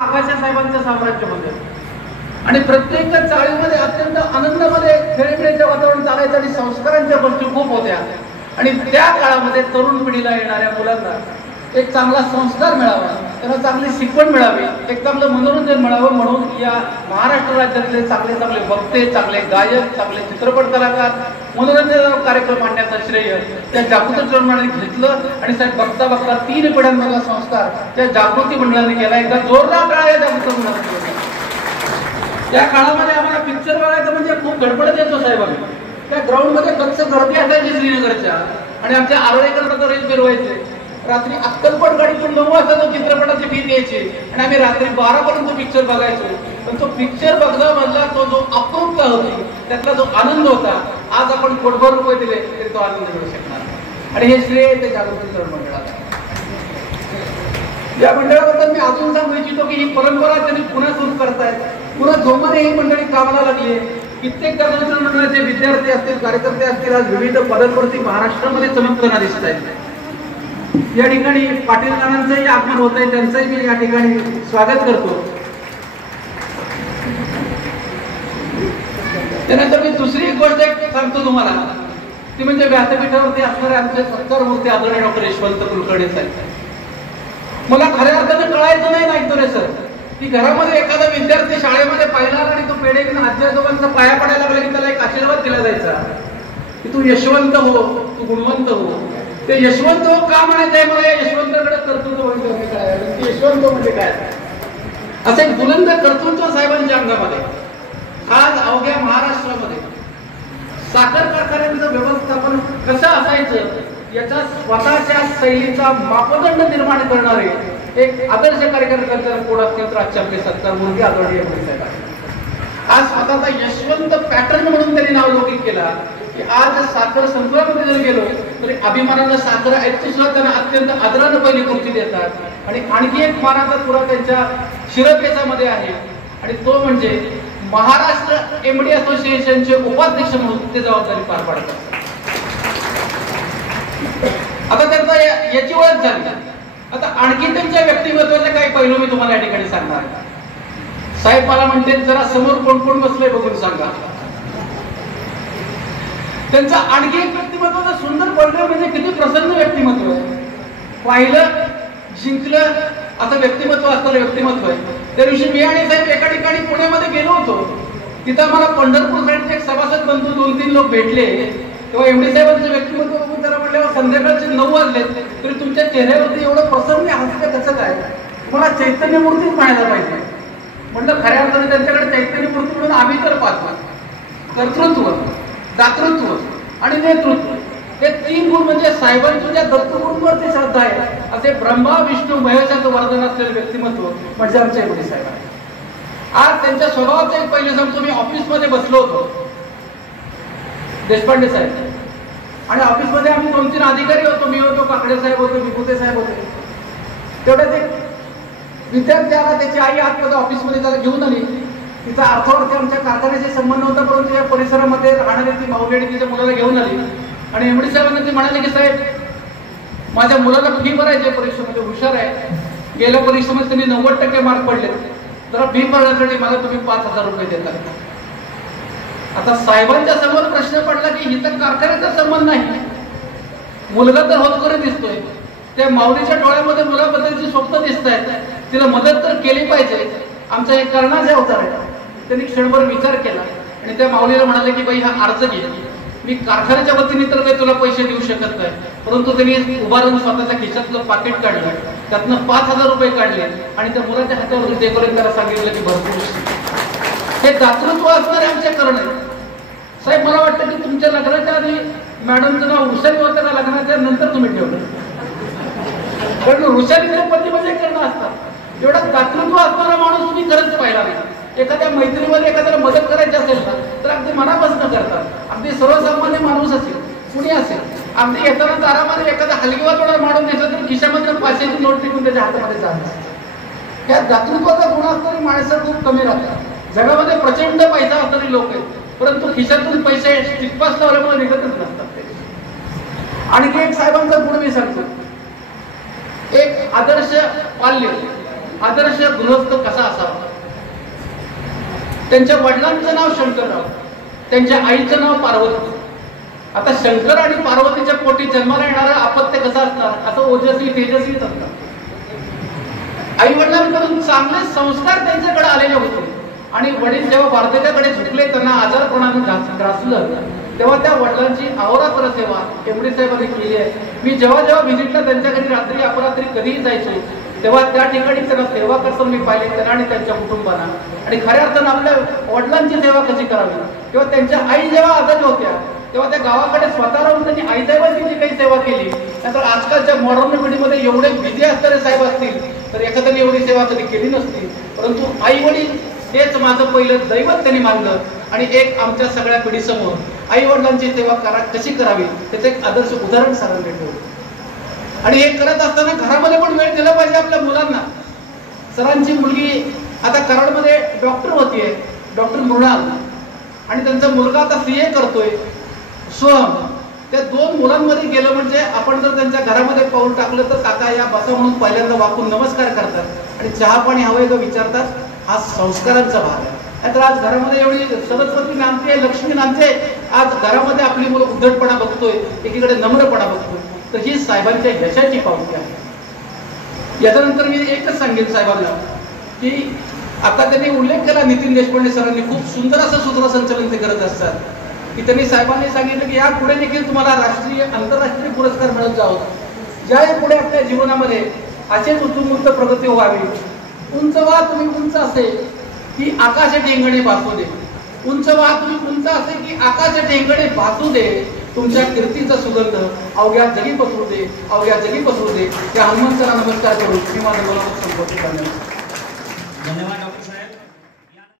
आकाशा साहेबांच्या साम्राज्यामध्ये आणि प्रत्येक चाळीमध्ये अत्यंत आनंदामध्ये खेळीमेळीचे वातावरण चालायचं आणि संस्कारांच्या गोष्टी खूप होत्या. आणि त्या काळामध्ये तरुण पिढीला येणाऱ्या मुलांना एक चांगला संस्कार मिळावा, त्यांना चांगली शिकवण मिळावी, एक चांगलं मनोरंजन मिळावं म्हणून या महाराष्ट्र राज्यातले चांगले चांगले वक्ते, चांगले गायक, चांगले चित्रपट कलाकार, मनोरंजन कार्यक्रम आणण्याचं श्रेय त्या जागृती चळवळीने घेतलं. आणि साहेब बघता बघता 3 पिढ्यांमधला संस्कार त्या जागृती मंडळाने केला. एकदा जोरदार टाळ्या या जागृती मंडळाने. त्या काळामध्ये आम्हाला पिक्चर बघायचं म्हणजे खूप गडबडत येतो साहेब. आम्ही त्या ग्राउंडमध्ये कच्च गर्दी असायची श्रीनगरच्या आणि आमच्या आरळेकरला रेल फिरवायचे. रात्री अक्कलकोट गाडीतून 9 वाजता तो चित्रपटाची फी द्यायची आणि आम्ही रात्री 12 पर्यंत पिक्चर बघायचो. पण तो पिक्चर बघण्यामधला तो जो अप्रूपता होती, त्यातला जो आनंद होता, आज आपण कोटभर रुपये दिले तरी तो आनंद मिळू शकणार. आणि हे श्रेय ते जागृती चळवळ मंडळाला. या मंडळाबद्दल मी अजून सांगू इच्छितो की ही परंपरा त्यांनी पुन्हा सुरू करतायत. पुन्हा जोमाने ही मंडळी कामाला लागली आहे. कित्येक जागृती चळवळ मंडळाचे विद्यार्थी असतील, कार्यकर्ते असतील, आज विविध पदांवरती महाराष्ट्रामध्ये चमकताना दिसत आहेत. या ठिकाणी पाटील नानांचंही आगमन होत आहे, त्यांचंही मी या ठिकाणी स्वागत करतो. त्यानंतर मी दुसरी गोष्ट एक सांगतो तुम्हाला, ती म्हणजे व्यासपीठावरती असणारे आमचे सत्कार मूर्ती आदरणीय डॉक्टर यशवंत कुलकर्णी साहेब. मला खऱ्या अर्थाने कळायचं नाही नाहीतोरे सर की घरामध्ये एखादा विद्यार्थी शाळेमध्ये पाहिला आणि तो पेढे घेऊन आजी आजोबांचा पाया पडायला लागला की त्याला एक आशीर्वाद दिला जायचा की तू यशवंत हो, तू गुणवंत हो. ते यशवंत हो का म्हणायचंय मला, यशवंताकडे कर्तृत्व म्हणजे काय, यशवंत म्हणजे काय, असं एक बुलंद कर्तृत्व साहेबांच्या अंगामध्ये. आज अवघ्या महाराष्ट्रामध्ये साखर कारखान्यांचं व्यवस्थापन कसं असायचं याचा स्वतःच्या शैलीचा मापदंड निर्माण करणारे एक आदर्श कार्यकर्त्यांचा कोण असतील तर आजच्या आपले सत्कार मूर्ती आदरणीय साहेब आहे. आज स्वतःचा यशवंत पॅटर्न म्हणून त्यांनी नाव लौकिक केला की आज साखर संकुलामध्ये जर गेलो तरी अभिमानानं साखर ऐकतो सुद्धा त्यांना अत्यंत आदरानं पहिली कृती देतात. आणि आणखी एक मानाचा तुरा त्यांच्या शिरकेसामध्ये आहे आणि तो म्हणजे महाराष्ट्र एमडी असोसिएशनचे उपाध्यक्ष म्हणून ते जबाबदारी पार पाडतात. आता त्यांचा याची ओळख झाली. आता आणखी त्यांच्या व्यक्तिमत्वाचे काही पैलू मी तुम्हाला या ठिकाणी सांगणार आहे. साहेब मला म्हणते जरा समोर कोण कोण बसलंय बघून सांगा. त्यांचं आणखी एक व्यक्तिमत्वाचं सुंदर पैलू म्हणजे किती प्रसन्न व्यक्तिमत्व आहे. पाहिलं जिंकलं असं व्यक्तिमत्व असणारं व्यक्तिमत्व आहे. त्या दिवशी मी आणि साहेब एका ठिकाणी पुण्यामध्ये गेलो होतो. तिथं मला पंढरपूर साईडचे एक सभासद बंधू 2-3 लोक भेटले. तेव्हा एमडी साहेबांचं व्यक्तिमत्व बघून त्याला म्हटलं संध्याकाळचे 9 वाजले तरी तुमच्या चेहऱ्यावरती एवढं प्रसन्न हास्य कसं काय, तुम्हाला चैतन्य मूर्तीच पाहायला पाहिजे. म्हटलं खऱ्या अर्थाने त्यांच्याकडे चैतन्य मूर्ती म्हणून आम्ही तर पाहतो. कर्तृत्व, दातृत्व आणि नेतृत्व हे 3 गुण म्हणजे साहेबांच्या ज्या दत्तगुरूंवरती श्रद्धा आहे असे ब्रह्मा विष्णू महेशाचं वर्धन असलेलं व्यक्तिमत्व म्हणजे आमचे एमडी साहेब आहे. आज त्यांच्या स्वभावाचं एक पहिले सांगतो. मी ऑफिसमध्ये बसलो होतो देशपांडे साहेब आणि ऑफिसमध्ये आम्ही 2-3 अधिकारी होतो. मी होतो, काकडे साहेब होते, विभूते साहेब होते. तेवढ्यात एक विद्यार्थी आला, त्याची आई आतमध्ये ऑफिसमध्ये त्याला घेऊन आली. तिचा अर्थावरती आमच्या कारखान्याशी संबंध होता, परंतु या परिसरामध्ये राहणारी ती माऊली तिच्या मुलाला घेऊन आली आणि एमडी साहेबांना ते म्हणाले की साहेब माझ्या मुलाला फी भरायची परीक्षेमध्ये, हुशार आहे, गेल्या परीक्षेमध्ये त्यांनी 90% मार्क पडले, जरा फी भरण्यासाठी मला तुम्ही 5,000 रुपये देता. आता साहेबांच्या समोर प्रश्न पडला की इथं कारखान्याचा संबंध नाही, मुलगा तर होतकरी दिसतोय, त्या माऊलीच्या डोळ्यामध्ये मुलाबद्दलची स्वप्न दिसत आहेत, तिला मदत तर केली पाहिजे, आमचा एक करण्याचे अवतार आहे. त्यांनी क्षणभर विचार केला आणि त्या माऊलीला म्हणाले की बाई हा अर्ज घे, मी कारखान्याच्या वतीने तर काही तुला पैसे देऊ शकत नाही. परंतु त्यांनी उभारून स्वतःच्या खिशातलं पाकिट काढलं, त्यातनं 5,000 रुपये काढले आणि त्या मुलाच्या हातावरती डेकोरेट करायला सांगितलं की भरपूर. हे दातृत्व असणारे आमचे कर्ण आहे. साहेब मला वाटतं की तुमच्या लग्नाच्या आधी मॅडमचं नाव वृषाली होतं का लग्नाच्या नंतर तुम्ही ठेवलं, कारण वृषालीचे पती म्हणजे कर्ण असतात. एवढा दातृत्व असणारा माणूस तुम्ही खरंच पाहिला नाही. एखाद्या मैत्रीमध्ये एखाद्याला मदत करायची असेल ना तर अगदी मनापासून करतात. अगदी सर्वसामान्य माणूस असेल, कुणी असेल, अगदी येताना दारामध्ये एखादा हलगीवाला माणूस दिसला तर खिशामध्ये 500ची नोट टिकून त्याच्या हातामध्ये जात. या दातृत्वाचा गुण असणारी माणसं खूप कमी राहतात. जगामध्ये प्रचंड पैसा असणारी लोक आहेत, परंतु खिशातून पैसे टिकपास लावल्यामुळे निघतच नसतात. आणखी एक साहेबांचा गुण मी सांगतो. एक आदर्श पाल्य आदर्श गृहस्थ कसा असावा. त्यांच्या वडिलांचं नाव शंकरराव, त्यांच्या आईचं नाव पार्वती. आता शंकर आणि पार्वतीच्या पोटी जन्माला येणारं अपत्य कसं असणार, असं ओजस्वी तेजस्वीच असणार. आई वडिलांकडून चांगले संस्कार त्यांच्याकडे आलेले होते आणि वडील जेव्हा वार्धक्याकडे झुकले, त्यांना आजारपणाने ग्रासलं, तेव्हा त्या वडिलांची अहोरात्र सेवा टेंबडे साहेबांनी केली आहे. मी जेव्हा जेव्हा व्हिजिटला त्यांच्या घरी रात्री अपरात्री कधीही जायचो, तेव्हा त्या ठिकाणी त्यांना सेवा करताना मी पाहिले, त्यांना आणि त्यांच्या कुटुंबाला. आणि खऱ्या अर्थानं आपल्या वडिलांची सेवा कशी करावी, तेव्हा त्यांच्या आई जेव्हा आजारी होत्या तेव्हा त्या गावाकडे स्वतः राहून त्यांनी आईसाहेबांची जी काही सेवा केली. नंतर आजकालच्या मॉडर्न पिढीमध्ये एवढे बिझी असणारे साहेब असतील तर एखाद्याने एवढी सेवा कधी केली नसती. परंतु आई वडील हेच माझं पहिलं दैवत त्यांनी मानलं आणि एक आमच्या सगळ्या पिढीसमोर आई वडिलांची सेवा कशी करावी त्याचं एक आदर्श उदाहरण सादर ठेवलं. आणि हे करत असताना घरामध्ये पण वेळ दिला पाहिजे आपल्या मुलांना. सरांची मुलगी आता कराडमध्ये डॉक्टर होतीये, डॉक्टर मृणाल, आणि त्यांचा मुलगा आता CA करतोय सोहम. त्या 2 मुलांमध्ये गेलं म्हणजे आपण जर त्यांच्या घरामध्ये पाऊल टाकलं तर काका या बसा म्हणून पहिल्यांदा वाकून नमस्कार करतात आणि चहा पाणी हवंय का विचारतात. हा संस्कारांचा भाग आहे. तर आज घरामध्ये एवढी सरस्वती नांदते, लक्ष्मी नांदते, आज घरामध्ये आपली मुलं उद्धटपणा बघतोय, एकीकडे नम्रपणा बघतोय, तर ही साहेबांच्या यशाची पावती आहे. याच्यानंतर मी एकच सांगेन साहेबांना की आता त्यांनी उल्लेख केला, नितीन देशपांडे सरांनी खूप सुंदर असं सूत्रसंचलन ते करत असतात की त्यांनी साहेबांनी सांगितलं की या पुढे देखील तुम्हाला राष्ट्रीय आंतरराष्ट्रीय पुरस्कार मिळत जावं, ज्या पुढे आपल्या जीवनामध्ये असेच उत्तुंग प्रगती व्हावी. उंच व्हा तुम्ही उंच असेल की आकाश टेंगणे भासू दे, उंच व्हा तुम्ही उंच असेल की आकाश टेंगणे भासू दे, तुमच्या कीर्तीचा सुगंध अवघ्या जगी पसरू दे, अवघ्या जगी पसरू दे. त्या हनुमंताला नमस्कार करून मी माझं बोलणं संबोधित करण्यास. धन्यवाद डॉक्टर साहेब.